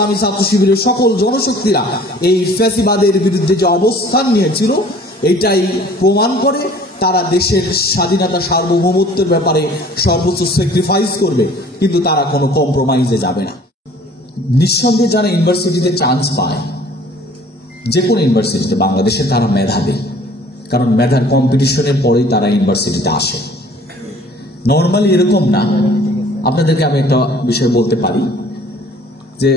ইসলামী ছাত্র শিবিরের সকল জনশক্তিরা এই ফ্যাসিবাদের বিরুদ্ধে যে অবস্থান নিয়েছিল এটাই প্রমাণ করে তারা দেশের স্বাধীনতা সার্বভৌমত্বের ব্যাপারে সর্বোচ্চ স্যাক্রিফাইস করবে, কিন্তু তারা কোনো কম্প্রোমাইজে যাবে না। নিঃসন্দেহে যারা ইউনিভার্সিটিতে চান্স পায়, যে কোনো ইউনিভার্সিটিতে বাংলাদেশে, তারা মেধাবী, কারণ মেধার কম্পিটিশনের পরেই তারা ইউনিভার্সিটিতে আসে। নর্মালি এরকম না। আপনাদেরকে আমি একটা বিষয় বলতে পারি যে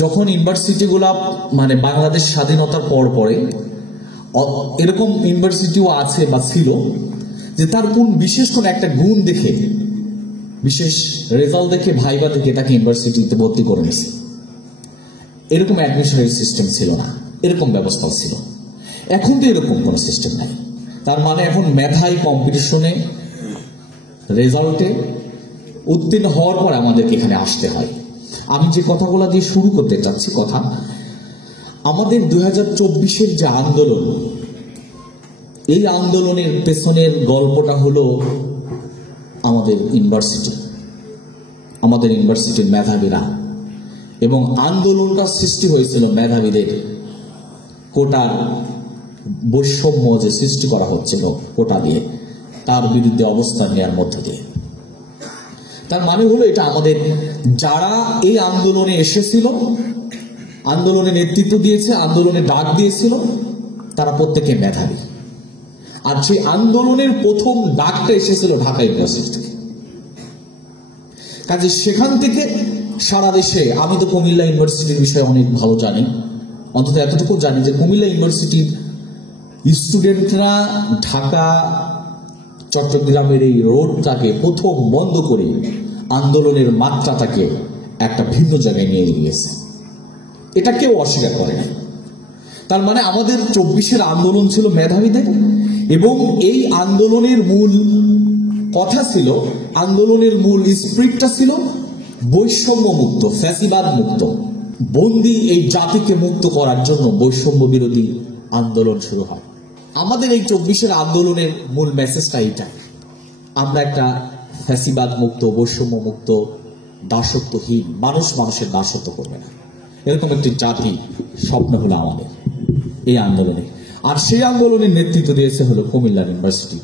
যখন ইউনিভার্সিটিগুলা মানে বাংলাদেশ স্বাধীনতার পরে এরকম ইউনিভার্সিটিও আছে বা ছিল যে তার কোন বিশেষ কোন একটা গুণ দেখে, বিশেষ রেজাল্ট দেখে, ভাইবা দেখে তাকে ইউনিভার্সিটিতে ভর্তি করে নিয়েছে। এরকম অ্যাডমিশনারি সিস্টেম ছিল না, এরকম ব্যবস্থা ছিল। এখন তো এরকম কোনো সিস্টেম নাই। তার মানে এখন মেধায় কম্পিটিশনে রেজাল্টে উত্তীর্ণ হওয়ার পর আমাদেরকে এখানে আসতে হয়। আমি যে কথাগুলো দিয়ে শুরু করতে চাচ্ছি কথা, আমাদের 2024-এর যে আন্দোলন, এই আন্দোলনের পেছনের গল্পটা হলো আমাদের ইউনিভার্সিটি, আমাদের ইউনিভার্সিটির মেধাবীরা, এবং আন্দোলনটা সৃষ্টি হয়েছিল মেধাবীদের কোটার বৈষম্য যে সৃষ্টি করা হচ্ছিল কোটা দিয়ে, তার বিরুদ্ধে অবস্থান নেওয়ার মধ্য দিয়ে। তার মানে হলো এটা আমাদের যারা এই আন্দোলনে এসেছিল, আন্দোলনে নেতৃত্ব দিয়েছে, আন্দোলনে ডাক দিয়েছিল, তারা প্রত্যেকে মেধাবী। আর সেই আন্দোলনের প্রথম ডাকটা এসেছিল ঢাকা ইউনিভার্সিটি থেকে। কাজে সেখান থেকে সারা দেশে, আমি তো কুমিল্লা ইউনিভার্সিটির বিষয়ে অনেক ভালো জানি, অন্তত এতটুকু জানি যে কুমিল্লা ইউনিভার্সিটির স্টুডেন্টরা ঢাকা চট্টগ্রামের এই রোডটাকে প্রথম বন্ধ করে আন্দোলনের মাত্রাটাকে একটা ভিন্ন জায়গায় নিয়ে গিয়েছে। এটা কেউ অস্বীকার করে না। তার মানে আমাদের 24-এর আন্দোলন ছিল মেধাবীদের, এবং এই আন্দোলনের মূল কথা ছিল, আন্দোলনের মূল স্পিরিটটা ছিল বৈষম্য মুক্ত, ফ্যাসিবাদ মুক্ত, বন্দী এই জাতিকে মুক্ত করার জন্য বৈষম্য বিরোধী আন্দোলন শুরু হয়। আমাদের এই 24-এর আন্দোলনের মূল মেসেজটা এইটাই, আমরা একটা ফ্যাসিবাদ মুক্ত, বৈষম্য মুক্ত, দাসত্বহীন, মানুষ মানুষের দাসত্ব করবে না, এরকম একটি জাতি স্বপ্ন হলো আমাদের এই আন্দোলনে। আর সেই আন্দোলনের নেতৃত্ব দিয়েছে হলো কুমিল্লা ইউনিভার্সিটি।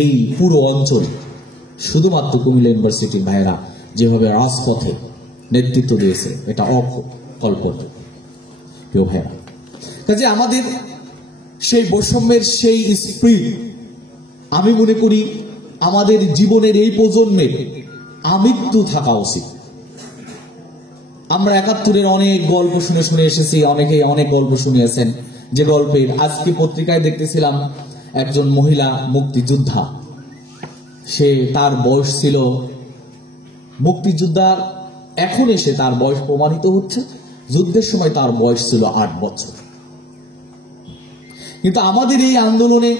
এই পুরো অঞ্চল শুধুমাত্র কুমিল্লা ইউনিভার্সিটির ভাইয়েরা যেভাবে রাজপথে নেতৃত্ব দিয়েছে, এটা অকল্পনীয় কেউ ভাইয়েরা। কাজে আমাদের সেই বৈষম্যের সেই স্পিরিট, আমি মনে করি আমাদের জীবনের এই প্রজন্মের আমৃত্যু থাকা উচিত। আমরা 71-এর অনেক গল্প শুনে শুনে এসেছি, অনেকে অনেক গল্প শুনিয়েছেন, যে গল্পের আজকে পত্রিকায় দেখতেছিলাম একজন মহিলা মুক্তিযোদ্ধা, সে তার বয়স ছিল, মুক্তিযোদ্ধার এখন এসে তার বয়স প্রমাণিত হচ্ছে, যুদ্ধের সময় তার বয়স ছিল 8 বছর। কিন্তু আমাদের এই আন্দোলনে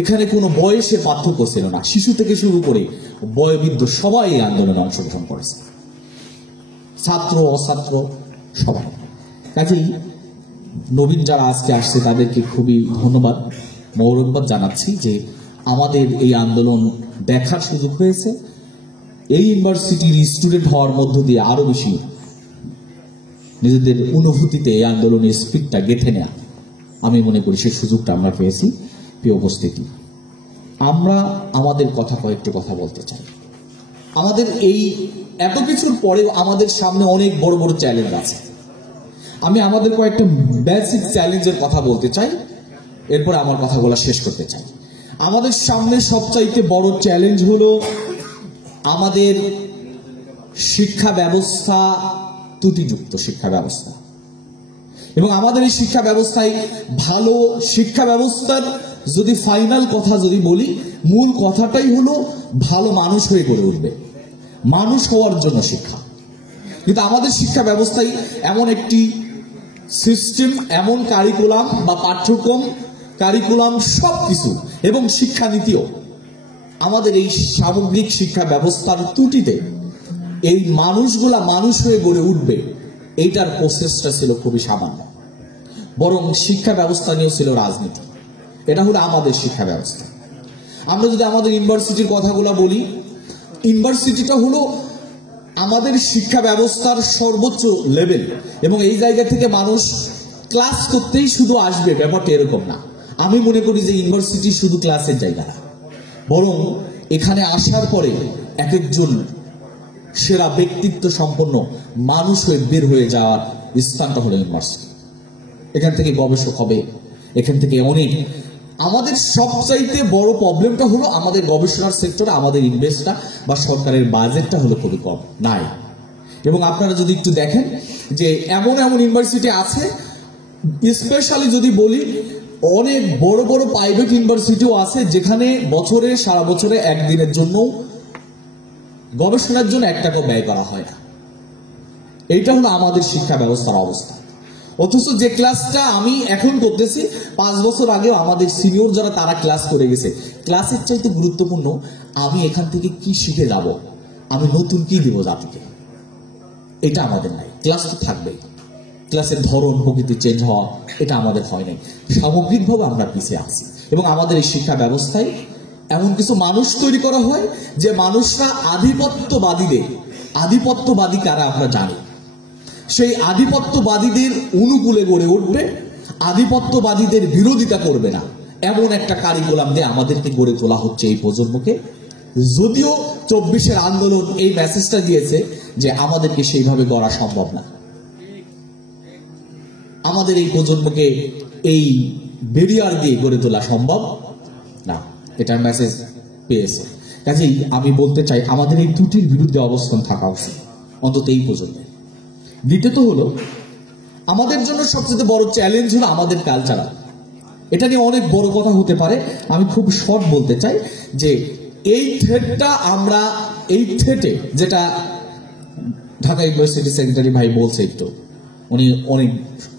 এখানে কোনো বয়সের পার্থক্য ছিল না, শিশু থেকে শুরু করে বয়োবৃদ্ধ সবাই এই আন্দোলনে অংশগ্রহণ করেছে, ছাত্র অছাত্র সবাই। কাজেই নবীন যারা আজকে আসছে তাদেরকে খুবই ধন্যবাদ, মৌরকবাদ জানাচ্ছি যে আমাদের এই আন্দোলন দেখার সুযোগ হয়েছে, এই ইউনিভার্সিটির স্টুডেন্ট হওয়ার মধ্য দিয়ে আরো বেশি নিজেদের অনুভূতিতে এই আন্দোলনের স্পিরিটটা গেঁথে নেয়া, আমি মনে করি সেই সুযোগটা আমরা পেয়েছি। প্রিয় উপস্থিতি, আমরা আমাদের কয়েকটি কথা বলতে চাই। আমাদের এই এত কিছুর পরেও আমাদের সামনে অনেক বড় বড় চ্যালেঞ্জ আছে। আমি আমাদের কয়েকটা বেসিক চ্যালেঞ্জের কথা বলতে চাই, এরপর আমার কথাগুলো শেষ করতে চাই। আমাদের সামনে সবচাইতে বড় চ্যালেঞ্জ হলো আমাদের শিক্ষা ব্যবস্থা, ত্রুটিযুক্ত শিক্ষা ব্যবস্থা। এবং আমাদের এই শিক্ষা ব্যবস্থায়, ভালো শিক্ষা ব্যবস্থার যদি ফাইনাল কথা যদি বলি, মূল কথাটাই হলো ভালো মানুষ হয়ে গড়ে উঠবে, মানুষ হওয়ার জন্য শিক্ষা। কিন্তু আমাদের শিক্ষা ব্যবস্থায় এমন একটি সিস্টেম, এমন কারিকুলাম বা পাঠ্যক্রম, কারিকুলাম সবকিছু এবং শিক্ষানীতিও, আমাদের এই সামগ্রিক শিক্ষা ব্যবস্থার ত্রুটিতে এই মানুষগুলা মানুষ হয়ে গড়ে উঠবে, এইটার প্রসেসটা ছিল খুবই সামান্য। বরং শিক্ষা ব্যবস্থা নিয়ে ছিল রাজনীতি। এটা হলো আমাদের শিক্ষা ব্যবস্থা। আমরা যদি আমাদের ইউনিভার্সিটির কথাগুলো বলি, ইউনিভার্সিটিটা হলো আমাদের শিক্ষা ব্যবস্থার সর্বোচ্চ লেভেল, এবং এই জায়গা থেকে মানুষ ক্লাস করতেই শুধু আসবে, ব্যাপারটা এরকম না। আমি মনে করি যে ইউনিভার্সিটি শুধু ক্লাসের জায়গা না, বরং এখানে আসার পরে এক একজন সেরা ব্যক্তিত্ব সম্পন্ন মানুষ হয়ে বের হয়ে যাওয়ার স্থানটা হলো ইউনিভার্সিটি। এখান থেকে গবেষক হবে, এখান থেকে অনেক। আমাদের সবচাইতে বড় প্রবলেমটা হলো আমাদের গবেষণার সেক্টরে আমাদের ইনভেস্টটা বা সরকারের বাজেটটা হলো খুবই কম নাই। এবং আপনারা যদি একটু দেখেন যে এমন এমন ইউনিভার্সিটি আছে, স্পেশালি যদি বলি অনেক বড় বড় প্রাইভেট ইউনিভার্সিটিও আছে যেখানে বছরে সারা বছরে একদিনের জন্য গবেষণার জন্য 1 টাকা ব্যয় করা হয় না। এইটা হলো আমাদের শিক্ষা ব্যবস্থার অবস্থা। অথচ যে ক্লাসটা আমি এখন করতেছি 5 বছর আগেও আমাদের সিনিয়র যারা তারা ক্লাস করে গেছে, ক্লাসের চাইতে গুরুত্বপূর্ণ আমি এখান থেকে কি শিখে যাব, আমি নতুন কি দিব জাতিকে, এটা আমাদের নাই। ক্লাস তো থাকবেই, ক্লাসের ধরন প্রকৃতি চেঞ্জ হওয়া এটা আমাদের হয় নাই। সামগ্রিকভাবে আমরা পিছিয়ে আছি এবং আমাদের এই শিক্ষা ব্যবস্থায় এমন কিছু মানুষ তৈরি করা হয় যে মানুষরা আধিপত্যবাদী কারা আমরা জানি, সেই আধিপত্যবাদীদের অনুকূলে গড়ে উঠবে, আধিপত্যবাদীদের বিরোধিতা করবে না, এমন একটা কারিকুলাম দিয়ে আমাদেরকে গড়ে তোলা হচ্ছে এই প্রজন্মকে। যদিও 24-এর আন্দোলন এই মেসেজটা দিয়েছে যে আমাদেরকে সেইভাবে গড়া সম্ভব না, আমাদের এই প্রজন্মকে এই ব্যারিয়ার দিয়ে গড়ে তোলা সম্ভব না, এটার মেসেজ পেয়েছে। কাজেই আমি বলতে চাই আমাদের এই ত্রুটির বিরুদ্ধে অবস্থান থাকা উচিত, অন্তত এই প্রজন্মে। দ্বিতীয়ত হলো আমাদের জন্য সবচেয়ে বড় চ্যালেঞ্জ হলো আমাদের কালচারাল। এটা নিয়ে অনেক বড় কথা হতে পারে, আমি খুব শর্ট বলতে চাই যে এই থ্রেটে যেটা ঢাকা ইউনিভার্সিটি সেক্রেটারি ভাই বলছে, একটু উনি অনেক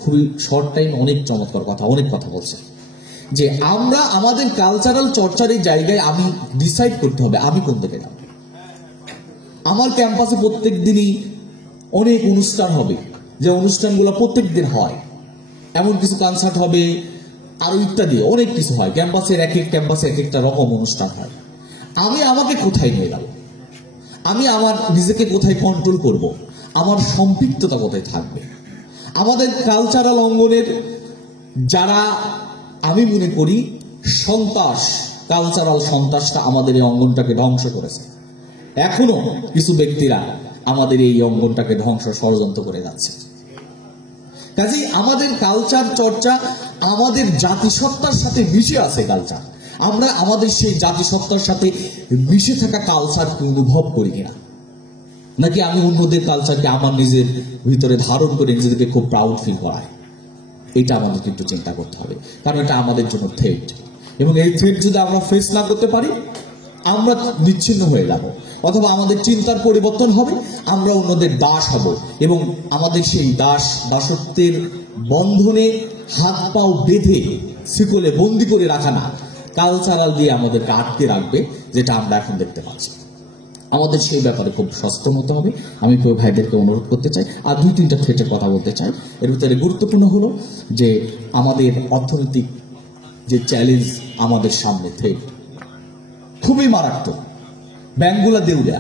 খুবই শর্ট টাইম অনেক চমৎকার কথা, অনেক কথা বলছে যে আমরা আমাদের কালচারাল চর্চার এই জায়গায় আমি ডিসাইড করতে হবে আমি কোন দিকে যাব। আমার ক্যাম্পাসে প্রত্যেক দিনই অনেক অনুষ্ঠান হবে, যে অনুষ্ঠানগুলো প্রত্যেক দিন হয়, এমন কিছু কনসার্ট হবে আরো ইত্যাদি অনেক কিছু হয়। ক্যাম্পাসের এক একটা রকম অনুষ্ঠান হয়। আমি আমাকে কোথায় নিয়ে যাব, আমি আমার নিজেকে কোথায় কন্ট্রোল করব, আমার সম্পৃক্ততা কোথায় থাকবে। আমাদের কালচারাল অঙ্গনের যারা আমি মনে করি কালচারাল সন্ত্রাসটা আমাদের এই অঙ্গনটাকে ধ্বংস করেছে, এখনো কিছু ব্যক্তিরা আমাদের এই অঙ্গনটাকে ধ্বংস ষড়যন্ত্র করে যাচ্ছে। কাজেই আমাদের কালচার চর্চা আমাদের জাতিসত্তার সাথে মিশে আছে। কালচার আমরা আমাদের সেই জাতিসত্তার সাথে মিশে থাকা কালচারকে অনুভব করি কিনা, নাকি আমি অন্যদের কালচারকে আমার নিজের ভিতরে ধারণ করে নিজেদেরকে খুব প্রাউড ফিল করাই। এটা আমাদেরকে একটু চিন্তা করতে হবে, কারণ এটা আমাদের জন্য থ্রেট, এবং এই থ্রেট যদি আমরা ফেস না করতে পারি আমরা নিচ্ছিন্ন হয়ে যাব, অথবা আমাদের চিন্তার পরিবর্তন হবে, আমরা অন্যদের দাস হব, এবং আমাদের সেই দাসত্বের বন্ধনে হাত পাও বেঁধে শিকলে বন্দি করে রাখা না, কালচারাল দিয়ে আমাদেরকে আটকে রাখবে, যেটা আমরা এখন দেখতে পাচ্ছি। আমাদের সেই ব্যাপারে খুব সচেতন হতে হবে। আমি কেউ ভাইদেরকে অনুরোধ করতে চাই। আর 2-3টা থ্রেটের কথা বলতে চাই। এর ভিতরে গুরুত্বপূর্ণ হলো যে আমাদের অর্থনৈতিক যে চ্যালেঞ্জ আমাদের সামনে, থ্রেট খুবই মারাত্মক। ব্যাংকগুলো দেউলিয়া,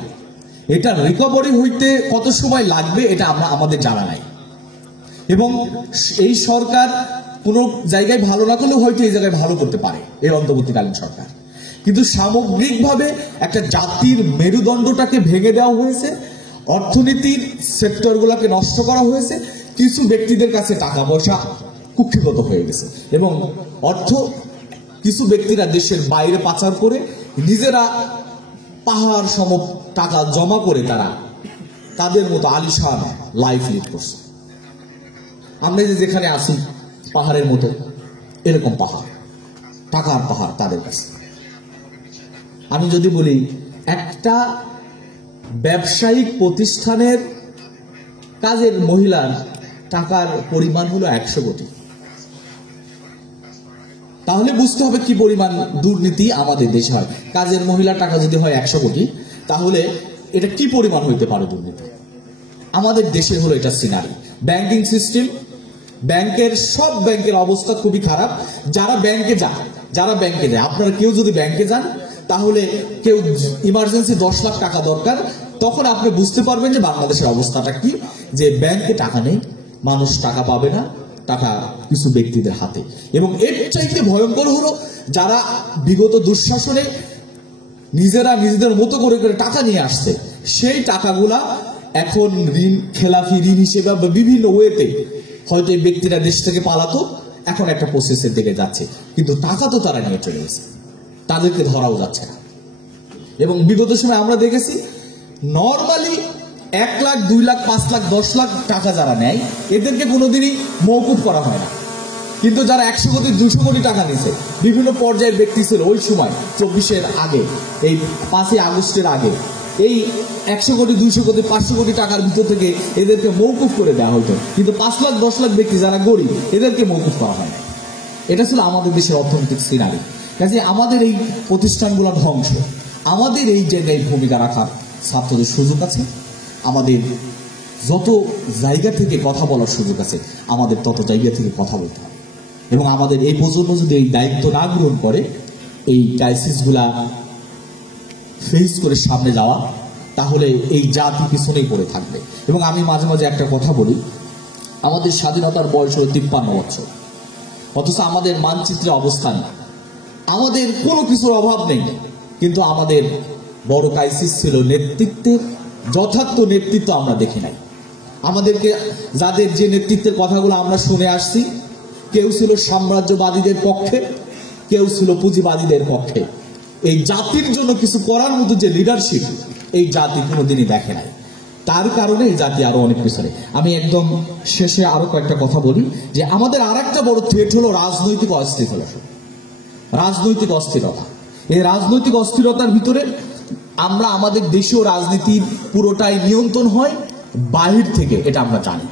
এটা রিকভারি হইতে কত সময় লাগবে এটা আমাদের জানা নাই, এবং এই সরকার কোনো জায়গায় ভালো না করলেও হয়তো এই জায়গায় ভালো করতে পারে এর অন্তর্বর্তীকালীন সরকার, কিন্তু সামগ্রিকভাবে একটা জাতির মেরুদণ্ডটাকে ভেঙে দেওয়া হয়েছে, অর্থনীতির সেক্টরগুলোকে নষ্ট করা হয়েছে, কিছু ব্যক্তিদের কাছে টাকা পয়সা কুক্ষিগত হয়ে গেছে, এবং কিছু ব্যক্তিরা দেশের বাইরে পাচার করে নিজেরা পাহাড় সম টাকা জমা করে তারা তাদের মতো আলিশান লাইফ লিড করছে। আমরা যেখানে আছি পাহাড়ের মতো, এরকম পাহাড়, টাকার পাহাড় তাদের কাছে। আমি যদি বলি একটা ব্যবসায়িক প্রতিষ্ঠানের কাজের মহিলার টাকার পরিমাণ হলো 100 কোটি, তাহলে বুঝতে হবে কি পরিমাণ দুর্নীতি আমাদের দেশে হয়। কাজের মহিলার টাকা যদি হয় 100 কোটি, তাহলে এটা কি পরিমাণ হইতে পারে দুর্নীতি আমাদের দেশে। হলো এটা সিনারি। ব্যাংকিং সিস্টেম, সব ব্যাংকের অবস্থা খুবই খারাপ। যারা ব্যাংকে যায়, আপনারা কেউ যদি ব্যাংকে যান, তাহলে কেউ ইমার্জেন্সি 10 লাখ টাকা দরকার, তখন আপনি বুঝতে পারবেন যে বাংলাদেশের অবস্থাটা কি, যে ব্যাংকে টাকা নেই, মানুষ টাকা পাবে না, টাকা কিছু ব্যক্তিদের হাতে। এবং এর চাইতে ভয়ঙ্কর হলো যারা বিগত দুঃশাসনে নিজেরা নিজেদের মতো করে করে টাকা নিয়ে আসছে, সেই টাকাগুলা এখন ঋণ খেলাফি ঋণ হিসেবে বা বিভিন্ন ওয়েতে হয়তো এই ব্যক্তিরা দেশ থেকে পালাতো, এখন একটা প্রসেসের দিকে যাচ্ছে, কিন্তু টাকা তো তারা নিয়ে চলে গেছে, তাদেরকে ধরাও যাচ্ছে না। এবং বিগত সময় আমরা দেখেছি নর্মালি 1 লাখ 2 লাখ 5 লাখ 10 লাখ টাকা যারা নেয় এদেরকে কোনোদিনই মওকুফ করা হয় না, কিন্তু যারা 100 কোটি 200 কোটি টাকা নিছে, বিভিন্ন পর্যায়ের ব্যক্তি ছিল ওই সময় 24-এর আগে, এই 5ই আগস্টের আগে, এই 100 কোটি 200 কোটি 500 কোটি টাকার ভিতর থেকে এদেরকে মওকুফ করে দেওয়া হতো, কিন্তু 5 লাখ 10 লাখ ব্যক্তি যারা গরিব এদেরকে মওকুফ করা হয় না। এটা ছিল আমাদের দেশের অর্থনৈতিক সিনারি। কাজে আমাদের এই প্রতিষ্ঠানগুলো ধ্বংস, আমাদের এই জায়গায় ভূমিকা রাখার ছাত্রদের সুযোগ আছে, আমাদের যত জায়গা থেকে কথা বলার সুযোগ আছে আমাদের তত জায়গা থেকে কথা বলতে হবে। এবং আমাদের এই প্রজন্ম যদি এই দায়িত্ব না গ্রহণ করে এই ক্রাইসিসগুলা ফেস করে সামনে যাওয়া, তাহলে এই জাতি পিছনেই পড়ে থাকবে। এবং আমি মাঝে মাঝে একটা কথা বলি, আমাদের স্বাধীনতার বয়স হলো 53 বছর, অথচ আমাদের মানচিত্রে অবস্থান, আমাদের কোনো কিছুর অভাব নেই, কিন্তু আমাদের বড় ক্রাইসিস ছিল নেতৃত্বের। যথার্থ নেতৃত্ব আমরা দেখি নাই। আমাদেরকে যাদের যে নেতৃত্বের কথাগুলো আমরা শুনে আসছি, কেউ ছিল সাম্রাজ্যবাদীদের পক্ষে, কেউ ছিল পুঁজিবাদীদের পক্ষে। এই জাতির জন্য কিছু করার মতো যে লিডারশিপ এই জাতি কোনোদিনই দেখে নাই, তার কারণে এই জাতি আরো অনেক পিছনে। আমি একদম শেষে আরো কয়েকটা কথা বলি, যে আমাদের আর একটা বড় থ্রেট হলো রাজনৈতিক অস্থিরতা। রাজনৈতিক অস্থিরতা, এই রাজনৈতিক অস্থিরতার ভিতরে আমরা আমাদের দেশীয় রাজনীতির পুরোটাই নিয়ন্ত্রণ হয় বাহির থেকে, এটা আমরা জানি।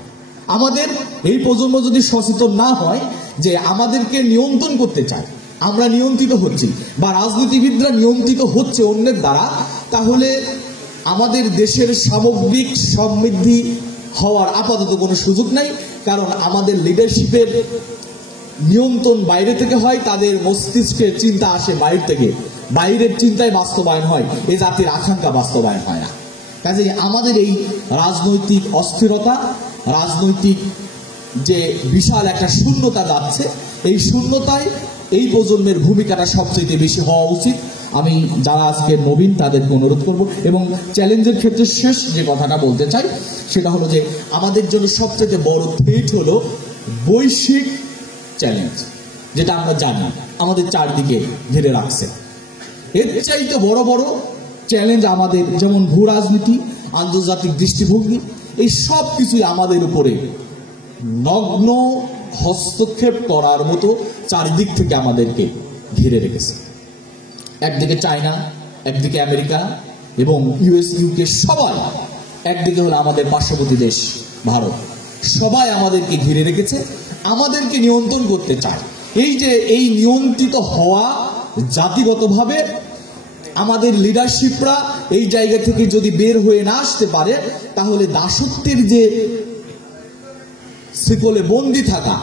আমাদের এই প্রজন্ম যদি সচেতন না হয় যে আমাদেরকে নিয়ন্ত্রণ করতে চায়, আমরা নিয়ন্ত্রিত হচ্ছি বা রাজনীতিবিদরা নিয়ন্ত্রিত হচ্ছে অন্যের দ্বারা, তাহলে আমাদের দেশের সামগ্রিক সমৃদ্ধি হওয়ার আপাতত কোনো সুযোগ নাই। কারণ আমাদের লিডারশিপের নিয়ন্ত্রণ বাইরে থেকে হয়, তাদের মস্তিষ্কের চিন্তা আসে বাইরে থেকে, বাইরের চিন্তায় বাস্তবায়ন হয়, এই জাতির আকাঙ্ক্ষা বাস্তবায়ন হয় না। কাজেই আমাদের এই রাজনৈতিক অস্থিরতা, রাজনৈতিক যে বিশাল একটা শূন্যতা যাচ্ছে, এই শূন্যতায় এই প্রজন্মের ভূমিকাটা সবচেয়ে বেশি হওয়া উচিত। আমি যারা আজকে নবীন তাদেরকে অনুরোধ করব। এবং চ্যালেঞ্জের ক্ষেত্রে শেষ যে কথাটা বলতে চাই সেটা হলো যে আমাদের জন্য সবচেয়ে বড় থ্রেট হলো বৈশ্বিক চ্যালেঞ্জ, যেটা আমরা জানি আমাদের চারদিকে ঘিরে রাখছে। এর চাইতে বড় বড় চ্যালেঞ্জ আমাদের, যেমন ভূ রাজনীতি, আন্তর্জাতিক দৃষ্টিভঙ্গি, এই সব কিছুই আমাদের উপরে নগ্ন হস্তক্ষেপ করার মতো চারিদিক থেকে আমাদেরকে ঘিরে রেখেছে। একদিকে চায়না, একদিকে আমেরিকা এবং ইউএস, ইউকে, সবাই, একদিকে হলো আমাদের পার্শ্ববর্তী দেশ ভারত, সবাই আমাদেরকে ঘিরে রেখেছে, আমাদেরকে নিয়ন্ত্রণ করতে চায়। এই যে এই নিয়ন্ত্রিত হওয়া জাতিগতভাবে আমাদের লিডারশিপরা এই জায়গা থেকে যদি বের হয়ে না আসতে পারে, তাহলে দাসত্বের যে শিকলে বন্দি থাকা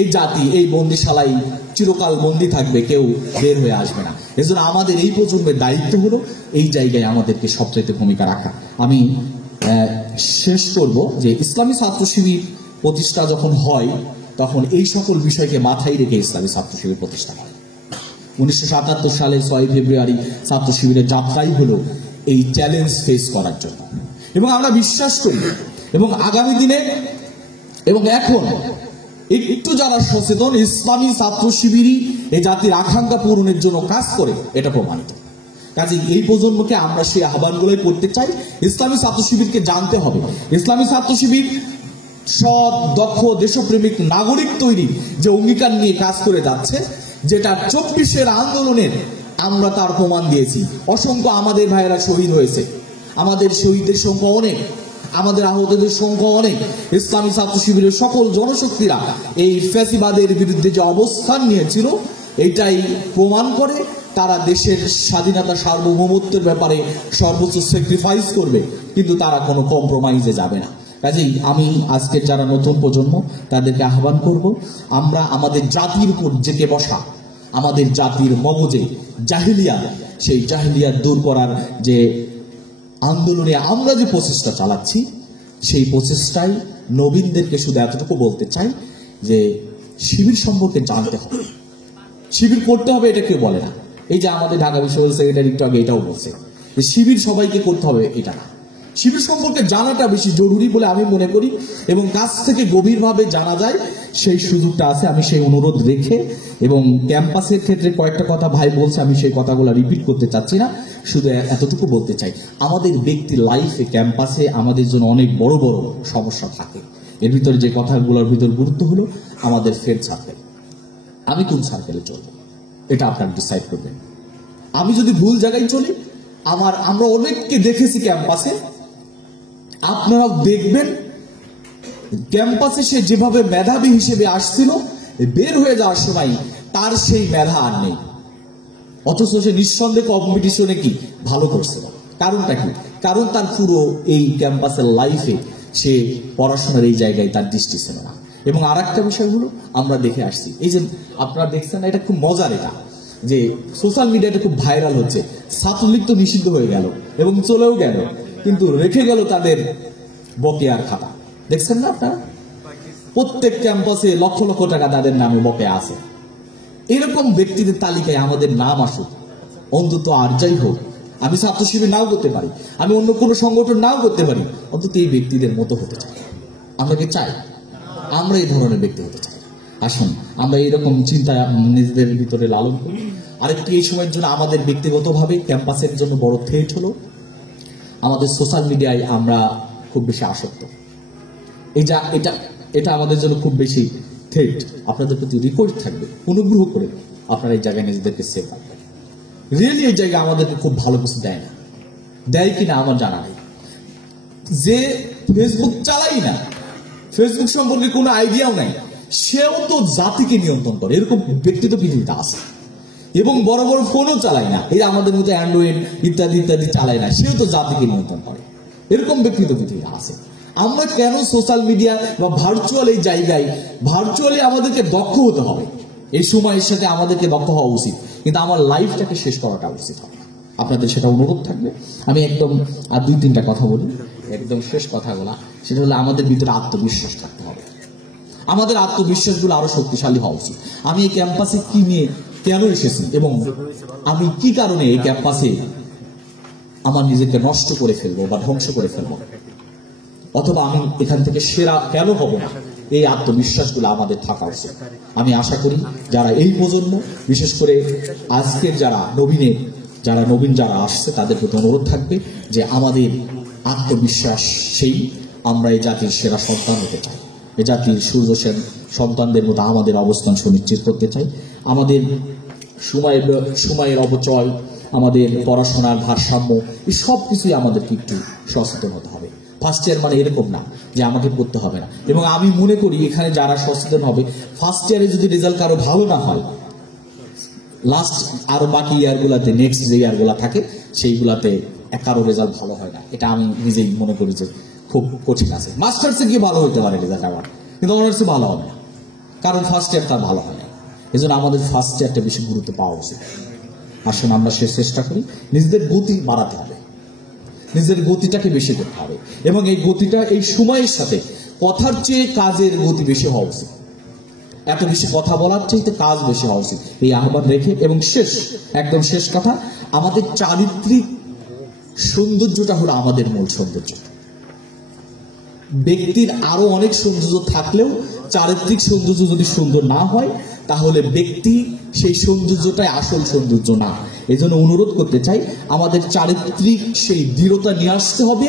এই জাতি এই বন্দিশালায় চিরকাল বন্দি থাকবে, কেউ বের হয়ে আসবে না। এজন্য আমাদের এই প্রজন্মের দায়িত্ব হলো এই জায়গায় আমাদেরকে সবচাইতে ভূমিকা রাখা। আমি শেষ করব যে ইসলামী ছাত্র শিবির প্রতিষ্ঠা যখন হয় তখন এই সকল বিষয়কে মাথায় রেখে ইসলামী ছাত্র শিবির প্রতিষ্ঠা হয়। 1977 সালে 6 ফেব্রুয়ারি ছাত্র শিবিরের যাত্রাই হলো এই চ্যালেঞ্জ ফেস করার জন্য। এবং আমরা বিশ্বাস করি এবং আগামী দিনে এবং এখন একটু যারা সচেতন, ইসলামী ছাত্র শিবিরই এই জাতির আকাঙ্ক্ষা পূরণের জন্য কাজ করে, এটা প্রমাণিত। কাজে এই প্রজন্মকে আমরা সেই আহ্বানগুলোই করতে চাই। ইসলামী ছাত্র শিবিরকে জানতে হবে, ইসলামী ছাত্র শিবির সৎ, দক্ষ, দেশপ্রেমিক নাগরিক তৈরি যে অঙ্গীকার নিয়ে কাজ করে যাচ্ছে, যেটা 24-এর আন্দোলনের আমরা তার প্রমাণ দিয়েছি। অসংখ্য আমাদের ভাইয়েরা শহীদ হয়েছে, আমাদের শহীদদের সংখ্যা অনেক, আমাদের আহতদের সংখ্যা অনেক। ইসলামী ছাত্র শিবিরের সকল জনশক্তিরা এই ফ্যাসিবাদের বিরুদ্ধে যে অবস্থান নিয়েছিল এটাই প্রমাণ করে তারা দেশের স্বাধীনতা সার্বভৌমত্বের ব্যাপারে সর্বোচ্চ স্যাক্রিফাইস করবে, কিন্তু তারা কোনো কম্প্রোমাইজে যাবে না। কাজেই আমি আজকের যারা নতুন প্রজন্ম তাদেরকে আহ্বান করব, আমরা আমাদের জাতির উপর জেকে বসা, আমাদের জাতির মগজে জাহিলিয়া, সেই জাহিলিয়া দূর করার যে আন্দোলনে আমরা যে প্রচেষ্টা চালাচ্ছি সেই প্রচেষ্টায় নবীনদেরকে শুধু এতটুকু বলতে চাই যে শিবির সম্পর্কে জানতে হবে, শিবির করতে হবে, এটা কেউ বলে না। এই যে আমাদের ঢাকা বিশ্ববিদ্যালয় সেক্রেটারি একটু আগে এটাও বলছে যে শিবির সবাইকে করতে হবে, এটা না। শিবির সম্পর্কে জানাটা বেশি জরুরি বলে আমি মনে করি, এবং কাছ থেকে গভীরভাবে জানা যায় সেই সুযোগটা আছে। আমি সেই অনুরোধ রেখে, এবং ক্যাম্পাসের ক্ষেত্রে কয়েকটা কথা ভাই বলছে, আমি সেই কথাগুলো রিপিট করতে চাচ্ছি না, শুধু এতটুকু বলতে চাই, আমাদের ব্যক্তি লাইফে ক্যাম্পাসে আমাদের জন্য অনেক বড় বড় সমস্যা থাকে। এর ভিতরে যে কথাগুলোর ভিতর গুরুত্ব হলো আমাদের ফ্রেন্ড সার্কেল। আমি কোন সার্কেলে চলবো এটা আপনারা ডিসাইড করবেন। আমি যদি ভুল জায়গায় চলি, আমরা অনেককে দেখেছি ক্যাম্পাসে, আপনারা দেখবেন ক্যাম্পাসে সে যেভাবে মেধাবী হিসেবে আসছিল, বের হয়ে যাওয়ার সময় তার সেই মেধা আর নেই, অথচ সে নিঃসন্দেহে কম্পিটিশনে কি ভালো করছে। কারণটা কি? কারণ তার পুরো এই ক্যাম্পাসের লাইফে সে পড়াশোনার এই জায়গায় তার দৃষ্টি ছিল না। এবং আর একটা বিষয় হলো, আমরা দেখে আসছি, এই যে আপনারা দেখছেন, এটা খুব মজার, এটা যে সোশ্যাল মিডিয়াটা খুব ভাইরাল হচ্ছে, ছাত্রলীগ তো নিষিদ্ধ হয়ে গেল এবং চলেও গেল, কিন্তু রেখে গেল তাদের বকেয়ার খাতা। দেখছেন না আপনারা? প্রত্যেক ক্যাম্পাসে লক্ষ লক্ষ টাকা তাদের নামে বকেয়া আছে। এরকম ব্যক্তিদের তালিকায় আমাদের নাম আসুক অন্তত। আর যাই হোক, আমি ছাত্র শিবির নাও করতে পারি, আমি অন্য কোনো সংগঠন নাও করতে পারি, অন্তত এই ব্যক্তিদের মতো হতে চাই। আমরা কি চাই? আমরা এই ধরনের ব্যক্তি হতে চাই। আসুন আমরা এইরকম চিন্তা নিজেদের ভিতরে লালন করি। আরেকটি এই সময়ের জন্য আমাদের ব্যক্তিগতভাবে ক্যাম্পাসের জন্য বড় থ্রেট হলো আমাদের সোশ্যাল মিডিয়ায় আমরা খুব বেশি আসক্ত। এটা আমাদের জন্য খুব বেশি থ্রেট। আপনাদের প্রতি রিকোয়েস্ট থাকবে, অনুগ্রহ করে আপনারা এই জায়গায় নিজেদেরকে সেভ রাখবেন। রিয়েলি এই জায়গায় আমাদেরকে খুব ভালো কিছু দেয় না, দেয় কিনা আমার জানা নেই। যে ফেসবুক চালাই না, ফেসবুক সম্পর্কে কোনো আইডিয়াও নাই, সেও তো জাতিকে নিয়ন্ত্রণ করে, এরকম ব্যক্তি তো পৃথিবীতে আছে। এবং বড় বড় ফোনও চালায় না, এই আমাদের মতো অ্যান্ড্রয়েড ইত্যাদি ইত্যাদি চালায় না, সেও তো জাতিকে নিয়ন্ত্রণ করে, এরকম ব্যক্তি তো পৃথিবীতে আছে। আমরা কেন সোশ্যাল মিডিয়া বা ভার্চুয়াল এই জায়গায়, ভার্চুয়ালি আমাদেরকে দক্ষ হতে হবে, এই সময়ের সাথে আমাদেরকে দক্ষ হওয়া উচিত, কিন্তু আমার লাইফটাকে শেষ করাটা উচিত হবে। আপনাদের সেটা অনুরোধ থাকবে। আমি একদম আর 2-3টা কথা বলি, একদম শেষ কথাগুলা, সেটা হলো আমাদের ভিতরে আত্মবিশ্বাস থাকতে হবে। আমাদের আত্মবিশ্বাসগুলো আরো শক্তিশালী হওয়া উচিত। আমি এই ক্যাম্পাসে কি নিয়ে কেন এসেছি এবং আমি কি কারণে এই ক্যাম্পাসে আমার নিজেকে নষ্ট করে ফেলবো বা ধ্বংস করে ফেলবো, অথবা আমি এখান থেকে সেরা কেন হব না, এই আত্মবিশ্বাসগুলো আমাদের থাকা উচিত। আমি আশা করি যারা এই প্রজন্ম, বিশেষ করে আজকের যারা নবীন যারা আসছে, তাদের প্রতি অনুরোধ থাকবে যে আমাদের আত্মবিশ্বাস সেই আমরা এই জাতির সেরা সন্তান হতে চাই, এই জাতির সূর্য সেন সন্তানদের মতো আমাদের অবস্থান সুনিশ্চিত করতে চাই। আমাদের সময়ের অপচয়, আমাদের পড়াশোনার ভারসাম্য, এই সব কিছুই আমাদেরকে একটু সচেতন হতে হবে। ফার্স্ট ইয়ার মানে এরকম না যে আমাকে পড়তে হবে না। এবং আমি মনে করি এখানে যারা সচেতন হবে, ফার্স্ট ইয়ারে যদি রেজাল্ট কারো ভালো না হয়, লাস্ট আরো বাকি ইয়ারগুলাতে, নেক্সট যে ইয়ারগুলা থাকে সেইগুলাতে কারো রেজাল্ট ভালো হয় না। এটা আমি নিজেই মনে করি যে খুব কঠিন আছে। মাস্টার্সে গিয়ে ভালো হতে পারে রেজাল্ট আমার, কিন্তু অনার্সে ভালো হবে না, কারণ ফার্স্ট ইয়ার তার ভালো হয় না। এই জন্য আমাদের ফার্স্ট ইয়ারটা বেশি গুরুত্ব পাওয়া উচিত। আসুন আমরা সে চেষ্টা করি, নিজেদের গতি বাড়াতে হবে, নিজের গতিটাকে বেশি করতে হবে, এবং এই গতিটা এই সময়ের সাথে কথার চেয়ে কাজের গতি বেশি হওয়া উচিত। এত বেশি কথা বলার চাইতে কাজ বেশি হওয়া উচিত, এই আহ্বান রেখে। এবং একদম শেষ কথা, আমাদের চারিত্রিক সৌন্দর্যটা হলো আমাদের মূল সৌন্দর্য। ব্যক্তির আরো অনেক সৌন্দর্য থাকলেও চারিত্রিক সৌন্দর্য যদি সুন্দর না হয়, তাহলে ব্যক্তি সেই সৌন্দর্যটাই আসল সৌন্দর্য না। এই জন্য অনুরোধ করতে চাই, আমাদের চারিত্রিক সেই দৃঢ়তা নিয়ে আসতে হবে,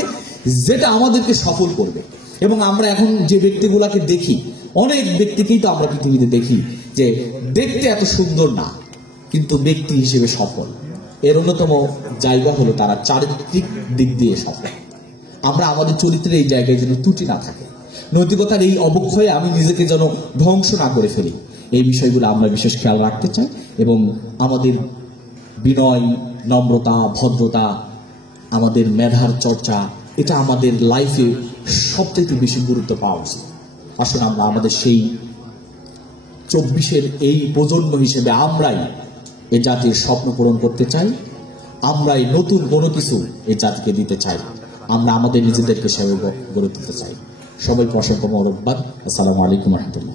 যেটা আমাদেরকে সফল করবে। এবং আমরা এখন যে ব্যক্তিগুলাকে দেখি, অনেক ব্যক্তিকেই তো আমরা পৃথিবীতে দেখি যে দেখতে এত সুন্দর না, কিন্তু ব্যক্তি হিসেবে সফল। এর অন্যতম জায়গা হলো তারা চারিত্রিক দিক দিয়ে সফল। আমরা আমাদের চরিত্রের এই জায়গায় যেন ত্রুটি না থাকে, নৈতিকতার এই অবক্ষয়ে আমি নিজেকে যেন ধ্বংস না করে ফেলি, এই বিষয়গুলো আমরা বিশেষ খেয়াল রাখতে চাই। এবং আমাদের বিনয়, নম্রতা, ভদ্রতা, আমাদের মেধার চর্চা, এটা আমাদের লাইফে সবচেয়ে বেশি গুরুত্ব পাওয়া উচিত। আসলে আমরা আমাদের সেই 24-এর এই প্রজন্ম হিসেবে আমরাই এ জাতির স্বপ্ন পূরণ করতে চাই। আমরা এই নতুন কোনো কিছু এই জাতিকে দিতে চাই, আমরা আমাদের নিজেদেরকে সেভাবে গড়ে তুলতে চাই। সবাইকে অসংখ্য মোবারকবাদ। আসসালামু আলাইকুম রহমতুল্লাহ।